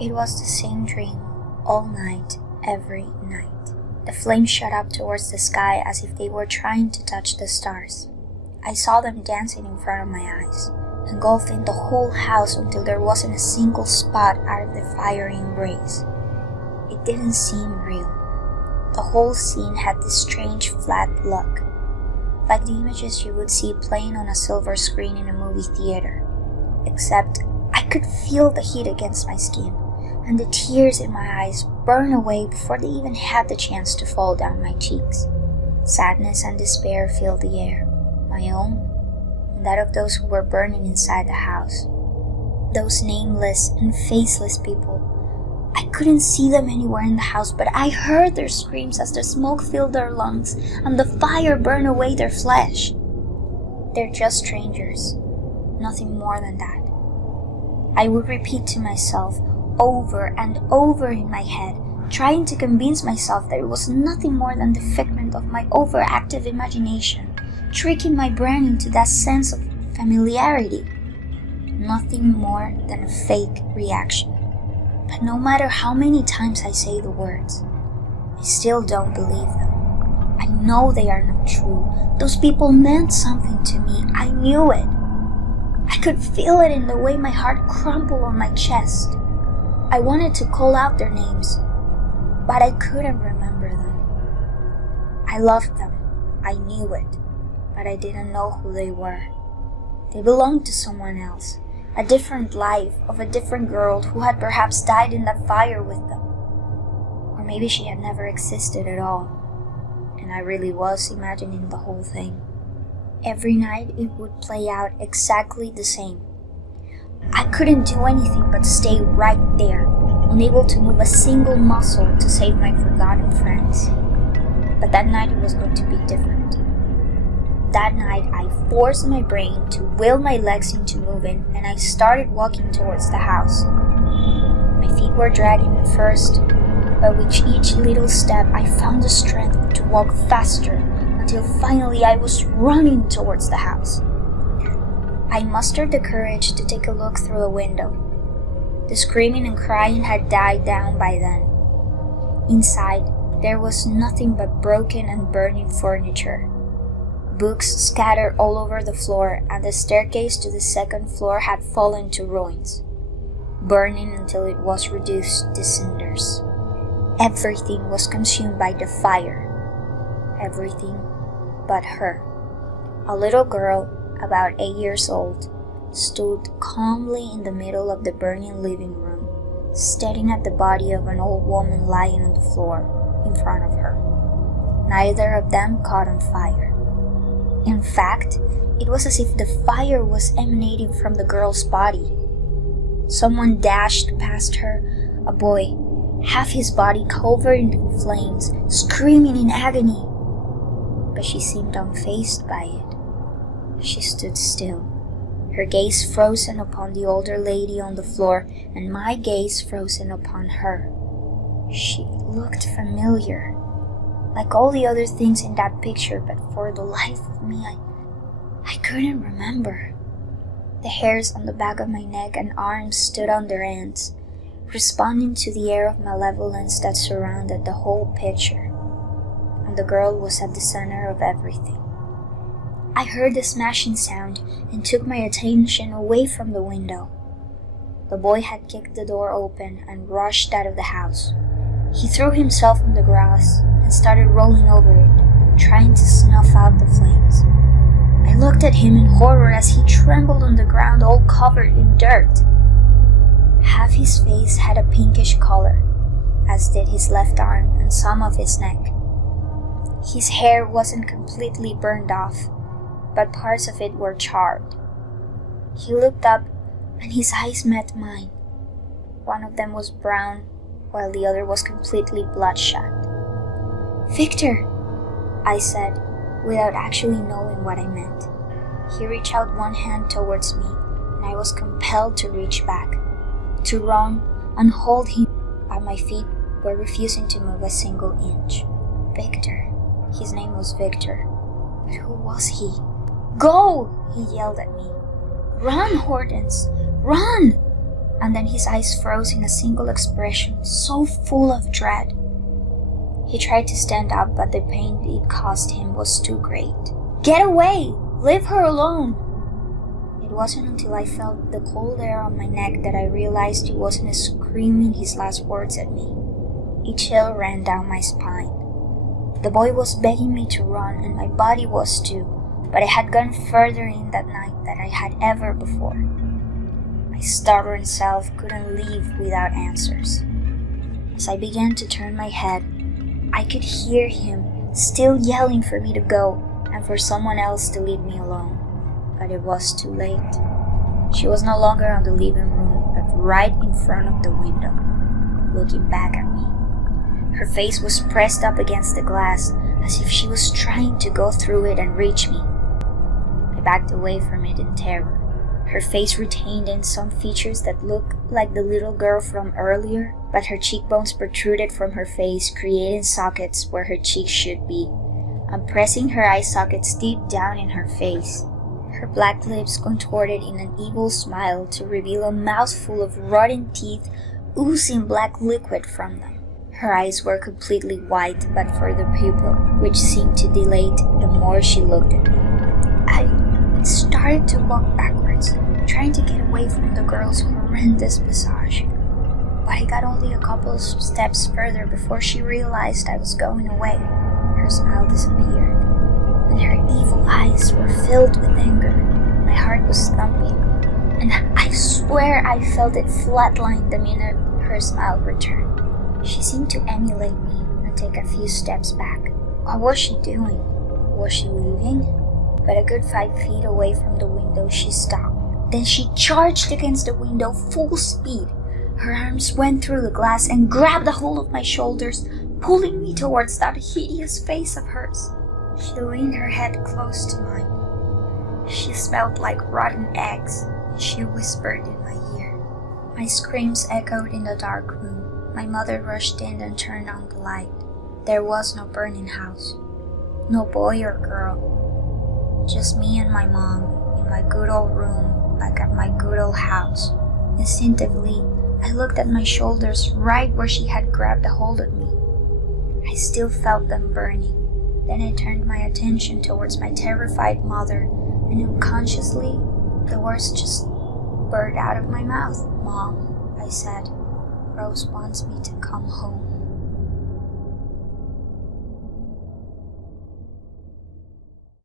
It was the same dream, all night, every night. The flames shot up towards the sky as if they were trying to touch the stars. I saw them dancing in front of my eyes, engulfing the whole house until there wasn't a single spot out of the fiery embrace. It didn't seem real. The whole scene had this strange flat look, like the images you would see playing on a silver screen in a movie theater. Except I could feel the heat against my skin, and the tears in my eyes burn away before they even had the chance to fall down my cheeks. Sadness and despair filled the air, my own and that of those who were burning inside the house. Those nameless and faceless people. I couldn't see them anywhere in the house, but I heard their screams as the smoke filled their lungs and the fire burned away their flesh. They're just strangers, nothing more than that. I would repeat to myself over and over in my head, trying to convince myself that it was nothing more than the figment of my overactive imagination, tricking my brain into that sense of familiarity. Nothing more than a fake reaction. But no matter how many times I say the words, I still don't believe them. I know they are not true. Those people meant something to me. I knew it. I could feel it in the way my heart crumpled on my chest. I wanted to call out their names, but I couldn't remember them. I loved them. I knew it, but I didn't know who they were. They belonged to someone else. A different life of a different girl who had perhaps died in that fire with them. Or maybe she had never existed at all, and I really was imagining the whole thing. Every night it would play out exactly the same. I couldn't do anything but stay right there, unable to move a single muscle to save my forgotten friends. But that night it was going to be different. That night, I forced my brain to will my legs into moving, and I started walking towards the house. My feet were dragging at first, but with each little step, I found the strength to walk faster until finally I was running towards the house. I mustered the courage to take a look through the window. The screaming and crying had died down by then. Inside, there was nothing but broken and burning furniture. Books scattered all over the floor, and the staircase to the second floor had fallen to ruins, burning until it was reduced to cinders. Everything was consumed by the fire. Everything but her. A little girl, about 8 years old, stood calmly in the middle of the burning living room, staring at the body of an old woman lying on the floor in front of her. Neither of them caught on fire. In fact, it was as if the fire was emanating from the girl's body. Someone dashed past her, a boy, half his body covered in flames, screaming in agony. But she seemed unfazed by it. She stood still, her gaze frozen upon the older lady on the floor, and my gaze frozen upon her. She looked familiar. Like all the other things in that picture, but for the life of me, I couldn't remember. The hairs on the back of my neck and arms stood on their ends, responding to the air of malevolence that surrounded the whole picture. And the girl was at the center of everything. I heard the smashing sound and took my attention away from the window. The boy had kicked the door open and rushed out of the house. He threw himself on the grass and started rolling over it, trying to snuff out the flames. I looked at him in horror as he trembled on the ground all covered in dirt. Half his face had a pinkish color, as did his left arm and some of his neck. His hair wasn't completely burned off, but parts of it were charred. He looked up and his eyes met mine. One of them was brown, while the other was completely bloodshot. "Victor," I said, without actually knowing what I meant. He reached out one hand towards me, and I was compelled to reach back, to run and hold him, but my feet were refusing to move a single inch. Victor. His name was Victor. But who was he? "Go!" he yelled at me. "Run, Hortense! Run! and then his eyes froze in a single expression so full of dread. He tried to stand up, but the pain it caused him was too great. "Get away! Leave her alone!" It wasn't until I felt the cold air on my neck that I realized he wasn't screaming his last words at me. A chill ran down my spine. The boy was begging me to run, and my body was too, but I had gone further in that night than I had ever before. My stubborn self couldn't leave without answers. As I began to turn my head, I could hear him still yelling for me to go and for someone else to leave me alone. But it was too late. She was no longer on the living room, but right in front of the window, looking back at me. Her face was pressed up against the glass, as if she was trying to go through it and reach me. I backed away from it in terror. Her face retained in some features that looked like the little girl from earlier, but her cheekbones protruded from her face, creating sockets where her cheeks should be, and pressing her eye sockets deep down in her face. Her black lips contorted in an evil smile to reveal a mouthful of rotten teeth oozing black liquid from them. Her eyes were completely white but for the pupil, which seemed to dilate the more she looked at me. I started to walk backwards, trying to get away from the girl's horrendous visage. But I got only a couple of steps further before she realized I was going away. Her smile disappeared, and her evil eyes were filled with anger. My heart was thumping, and I swear I felt it flatline the minute her smile returned. She seemed to emulate me and take a few steps back. What was she doing? Was she leaving? But a good 5 feet away from the window, she stopped. Then she charged against the window full speed. Her arms went through the glass and grabbed a hold of my shoulders, pulling me towards that hideous face of hers. She leaned her head close to mine. She smelled like rotten eggs. She whispered in my ear. My screams echoed in the dark room. My mother rushed in and turned on the light. There was no burning house. No boy or girl. Just me and my mom in my good old room back at my good old house. Instinctively, I looked at my shoulders right where she had grabbed a hold of me. I still felt them burning. Then I turned my attention towards my terrified mother, and unconsciously, the words just burst out of my mouth. "Mom," I said, "Rose wants me to come home."